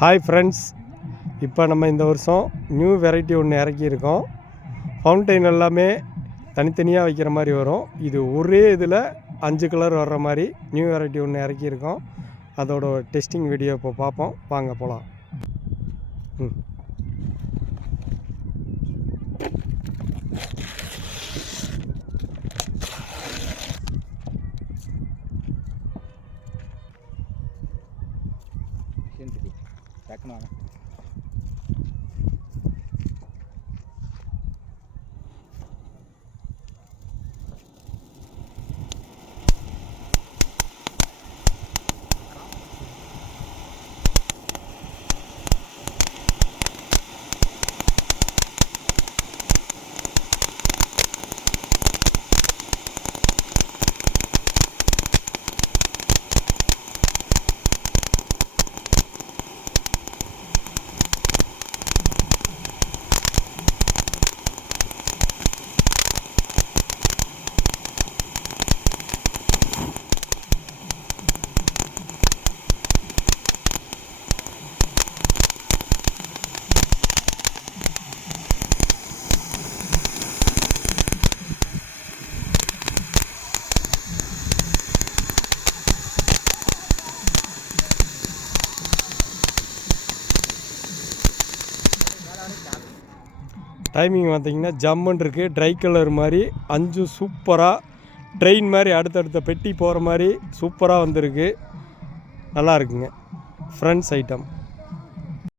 Hi friends, இப்போ நம்ம இந்த வருஷம் நியூ வெரைட்டி ஒன்று இறக்கியிருக்கோம். ஃபவுண்டைன் எல்லாமே தனித்தனியாக வைக்கிற மாதிரி வரும். இது ஒரே இதில் 5 கலர் வர்ற மாதிரி நியூ வெரைட்டி ஒன்று இறக்கியிருக்கோம். அதோட டெஸ்டிங் வீடியோ இப்போ பார்ப்போம். வாங்க போகலாம். டக்குனு வாங்க. டைமிங் பார்த்திங்கன்னா ஜம்முன்னு இருக்குது. ட்ரை கலர் மாதிரி 5 சூப்பராக ட்ரெயின் மாதிரி அடுத்தடுத்த பெட்டி போகிற மாதிரி சூப்பராக வந்திருக்கு. நல்லா இருக்குங்க. Friends item.